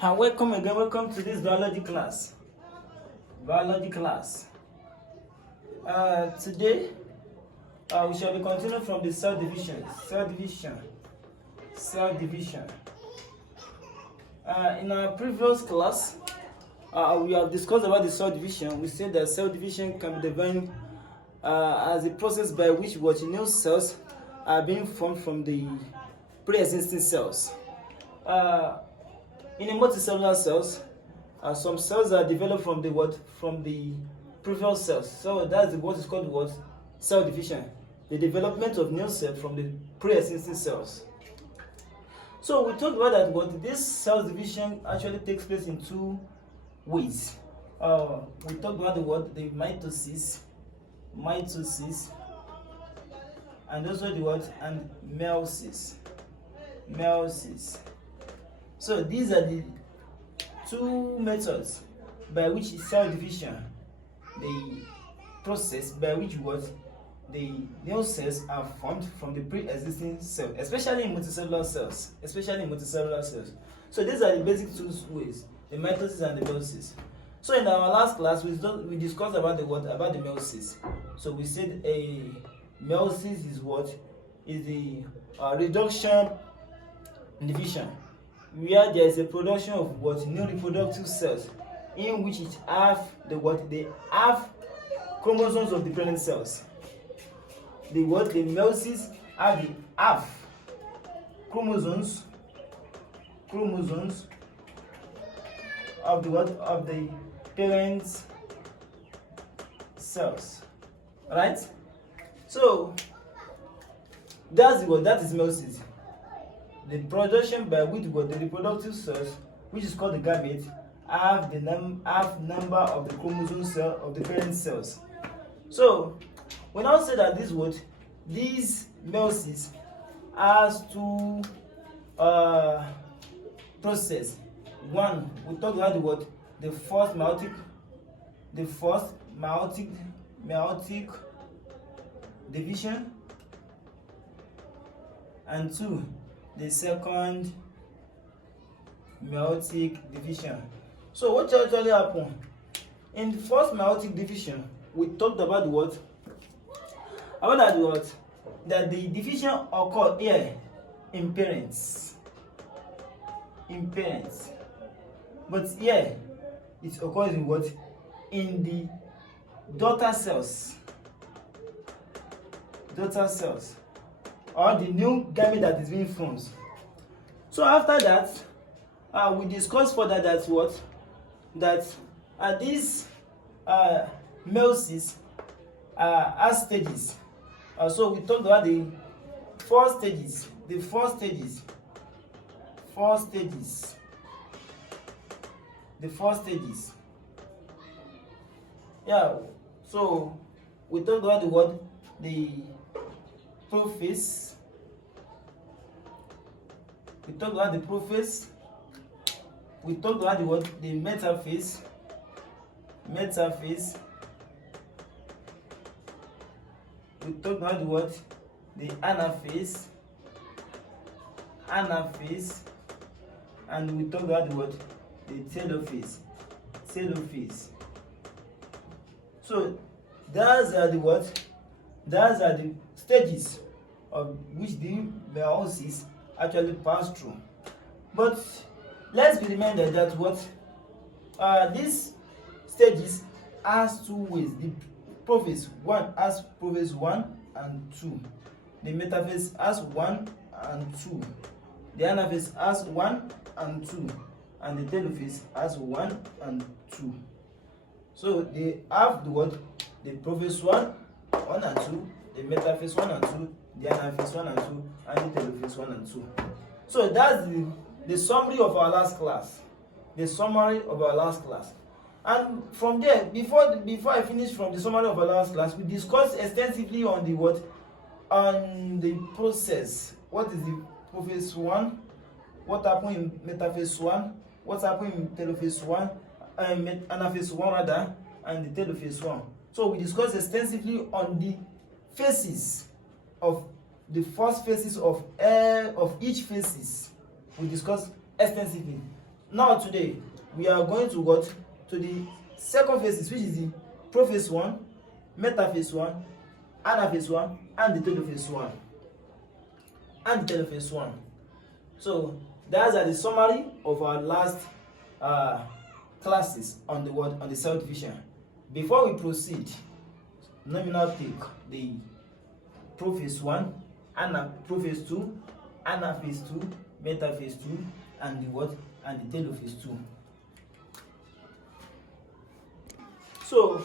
And welcome again, welcome to this biology class. Today, we shall be continuing from the cell division. In our previous class, we have discussed about the cell division. We said that cell division can be defined as a process by which new cells are being formed from the pre-existing cells. In a multicellular cells, some cells are developed from the previous cells. So that's what is called cell division, the development of new cells from the pre-existing cells. So we talked about that this cell division actually takes place in two ways. We talked about the mitosis, and also the meiosis. So these are the two methods by which cell division, the process by which the new cells are formed from the pre-existing cell, especially in multicellular cells. So these are the basic two ways: the mitosis and the meiosis. So in our last class, we discussed about the meiosis. So we said a meiosis is the reduction division, where there is a production of new reproductive cells in which it have they have chromosomes of the parent cells. The meiosis have the chromosomes of the parent cells, right? So that is meiosis. The production by which the reproductive cells, which is called the gamete, have number of the chromosome cell of the parent cells. So we now say that this meiosis has two process. One, we talk about the first meiotic division, and two, the second meiotic division. So what actually happened in the first meiotic division? We talked about that the division occurred here in parents, but here it occurs in the daughter cells, or the new gamete that is being formed. So after that, we discussed further that this meiosis has stages. So we talked about the four stages. Yeah. So we talked about the Prophase. We talked about the Prophase. We talked about the Metaphase. We talked about the Anaphase. And we talked about the Telophase. So those are the stages of which the meiosis actually pass through. But let's be reminded that these stages has two ways. The Prophase one has Prophase 1 and 2. The Metaphase has 1 and 2. The Anaphase has 1 and 2. And the Telophase has 1 and 2. So they have the Prophase 1 and 2, the Metaphase 1 and 2, the Anaphase 1 and 2, and the Telophase 1 and 2. So that's the summary of our last class. And from there, before I finish from the summary of our last class, we discussed extensively on the process. What is the Prophase 1? What happened in Metaphase 1? What happened in Telophase 1? Anaphase 1 rather, and the Telophase 1. So we discussed extensively on the phases of the first phases of each phases. We discussed extensively. Now today we are going to what to the second phases, which is the Prophase 1, Metaphase 1, Anaphase 1, and the Telophase 1. So that's the summary of our last classes on the word on the cell division. Before we proceed, let me now take the Prophase 1, Prophase 2, Anaphase 2, Metaphase 2, and the what and the Telophase 2. So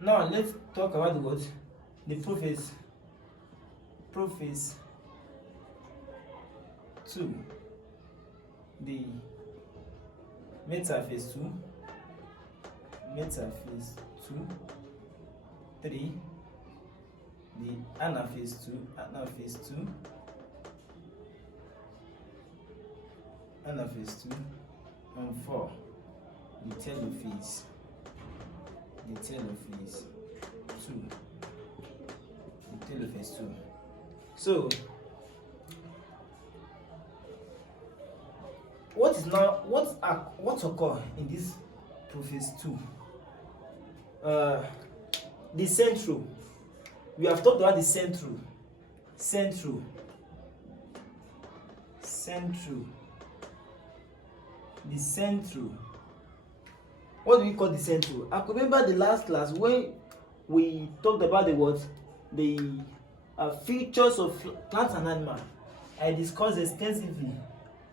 now let's talk about the what the Prophase 2, the Metaphase 2, 3, the Anaphase 2, and 4, the Telophase 2. So what occur in this Prophase 2? The central. We have talked about the central. The central. What do we call the central? I could remember the last class when we talked about the features of plants and animals. I discussed extensively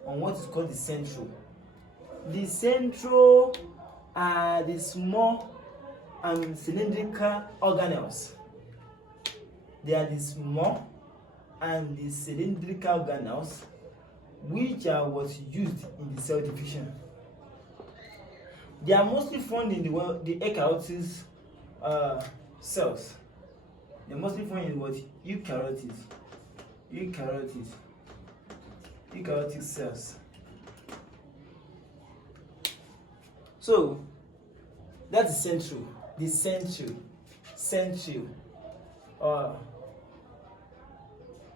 on what is called the central. The central are the small and cylindrical organelles. They are the small and the cylindrical organelles which are what's used in the cell division. They are mostly found in the eukaryotic cells. They are mostly found in what eukaryotic cells. So that's central. The central.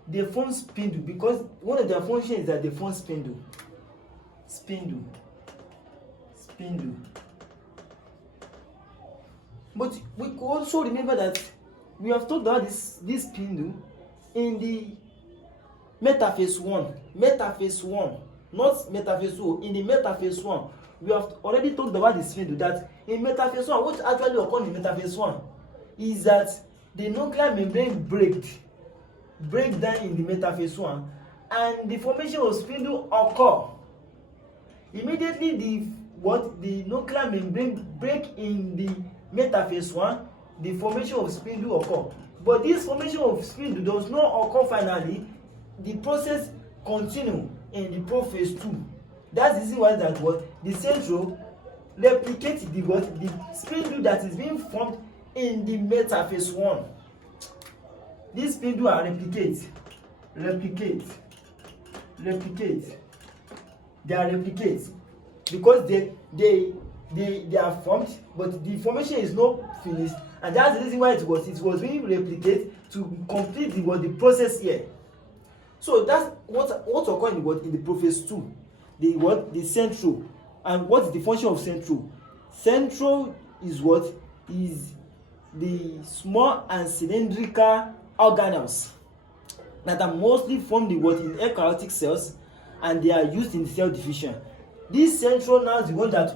They form spindle because one of their functions is that they form spindle. But we could also remember that we have talked about this spindle in the Metaphase 1, not Metaphase 2. In the Metaphase 1, we have already talked about the spindle. That in Metaphase 1, what actually occurs in Metaphase 1 is that the nuclear membrane break down in the Metaphase 1, and the formation of spindle occur. Immediately the nuclear membrane break in the Metaphase 1, the formation of spindle occur. But this formation of spindle does not occur finally. The process continue in the Prophase 2. That's the reason why that the central replicates the spindle that is being formed in the Metaphase 1. These spindle are replicate. They are replicate because they are formed, but the formation is not finished, and that's the reason why it was being replicated to complete the process here. So that's what occurs in the Prophase 2. The central. And what is the function of central? Central is the small and cylindrical organelles that are mostly formed in eukaryotic cells, and they are used in cell division. This central now is the one that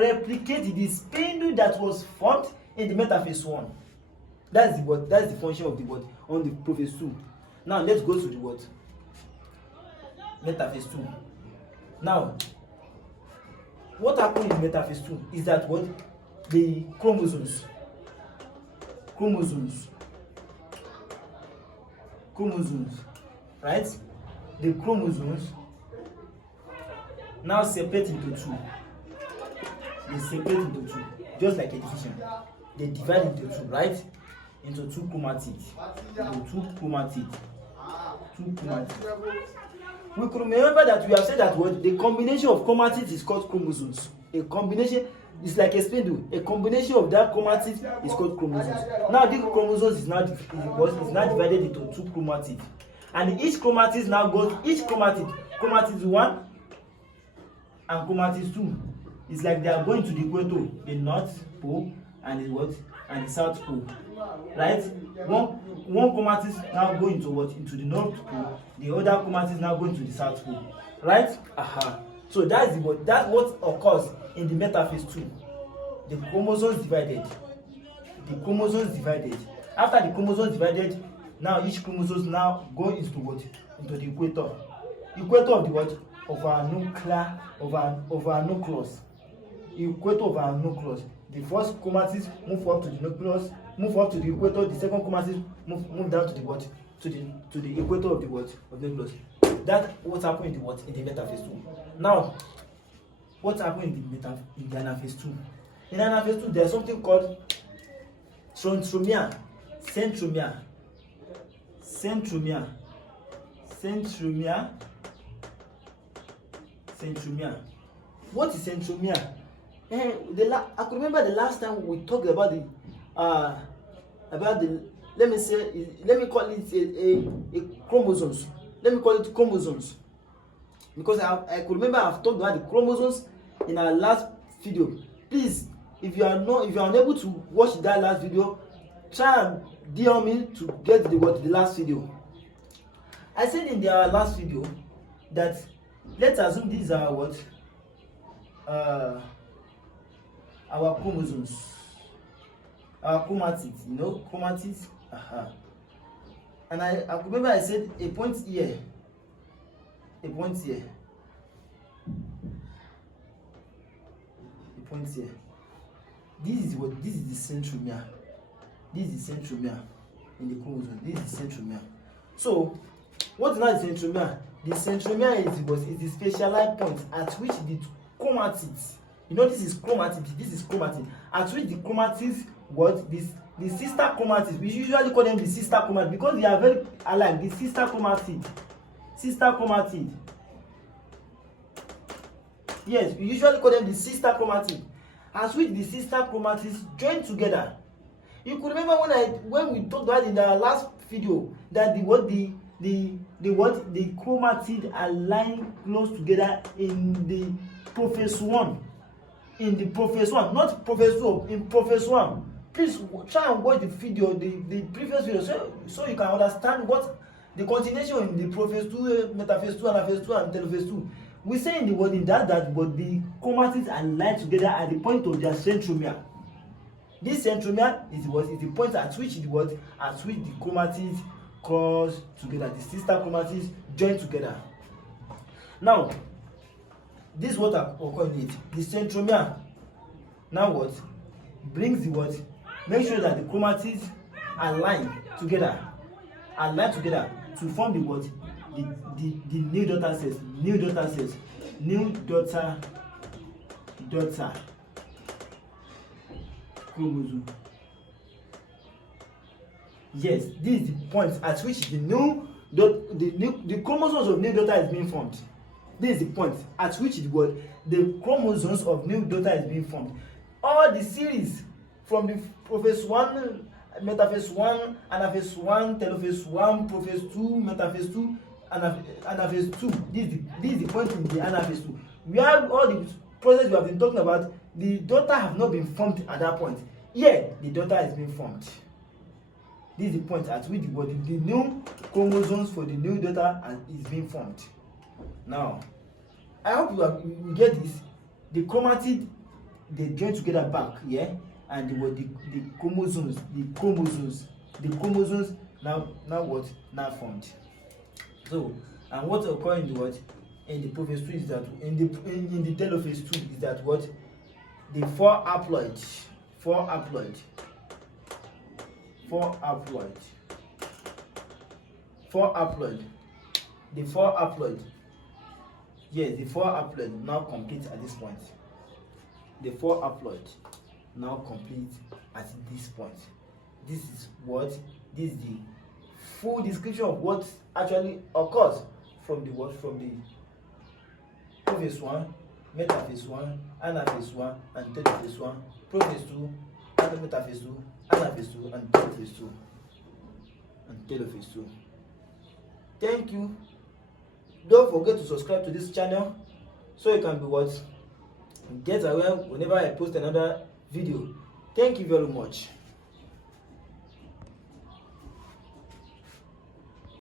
replicate the spindle that was formed in the Metaphase 1. That's the function of on the Prophase 2. Now let's go to the Metaphase 2. Now, what happened in Metaphase 2 is that the chromosomes, right? The chromosomes now separate into two. They separate into two, just like a division. They divide into two, right? Into two chromatids. We could remember that we have said that the combination of chromatids is called chromosomes. A combination is like a spindle. A combination of that chromatid is called chromosomes. Now this chromosomes is now divided into two chromatids, and each chromatid now goes chromatid 1, and chromatase 2. It's like they are going to the equator, the north pole and the what? And the south pole. Right? One chromatase now going into what? Into the north pole. The other chromatase now going to the south pole. Right? So that's what occurs in the metaphase 2. The chromosomes divided. After the chromosomes divided, now each chromosome now go into what? Into the equator. Equator of the what? Of our nucleus. Equator of our nucleus. The first chromatase move up to the nucleus, move up to the equator. The second chromatase move down to the what? To the equator of the what? Of the nucleus. That's what happened in the what? In the metaphase 2. Now, what happened in the anaphase 2? In anaphase 2, there's something called centromere. What is centromere? I could remember the last time we talked about the let me call it a chromosomes. Let me call it chromosomes, because I could remember I've talked about the chromosomes in our last video. Please, if you are unable to watch that last video, try and DM me to get the last video. I said in the last video that let's assume these are what? Our chromosomes, our chromatids, chromatids. And I remember I said a point here. This is the centromere. This is the centromere in the chromosome. This is the centromere. So, what is not the centromere? The centromere is the specialized point at which the chromatids, this is chromatid, at which the chromatids, the sister chromatids, we usually call them the sister chromatid because they are very alike. The sister chromatid. Yes, we usually call them the sister chromatid, at which the sister chromatids join together. You could remember when we talked about in the last video that the chromatid are lying close together in the prophase 1. In the prophase 1, not prophase 2, in prophase 1. Please try and watch the video, the previous video, so you can understand what the continuation in the prophase 2, metaphase 2, anaphase 2, and telophase 2. We say in the word that the chromatids are lying together at the point of their centromere. This centromere is the point at which the chromatids cross together, the sister chromatids join together. Now, this is what occurs in it. The centromere now brings the make sure that the chromatids align together to form the new daughter chromosome. Yes, this is the point at which the chromosomes of new daughter is being formed. This is the point at which the chromosomes of new daughter is being formed. All the series from the prophase 1, metaphase 1, anaphase 1, telophase 1, prophase 2, metaphase 2, anaphase 2. This is the point in the anaphase 2. We have all the process we have been talking about. The daughter have not been formed at that point. Here, the daughter is being formed. This is the point at which the new chromosomes for the new daughter is being formed. Now, I hope you get this. The chromatid, they join together back, and the chromosomes now formed. So, and what occurs in the prophase 2 is that in the telophase 2 is that the four haploid. Yes, the four haploid now complete at this point. The four haploid now complete at this point. This is the full description of what actually occurs from the prophase 1, metaphase 1, anaphase 1, and telophase 1, prophase 2, metaphase 2, anaphase 2, and telophase 2. Thank you. Don't forget to subscribe to this channel so you can be what? Get aware whenever I post another video. Thank you very much.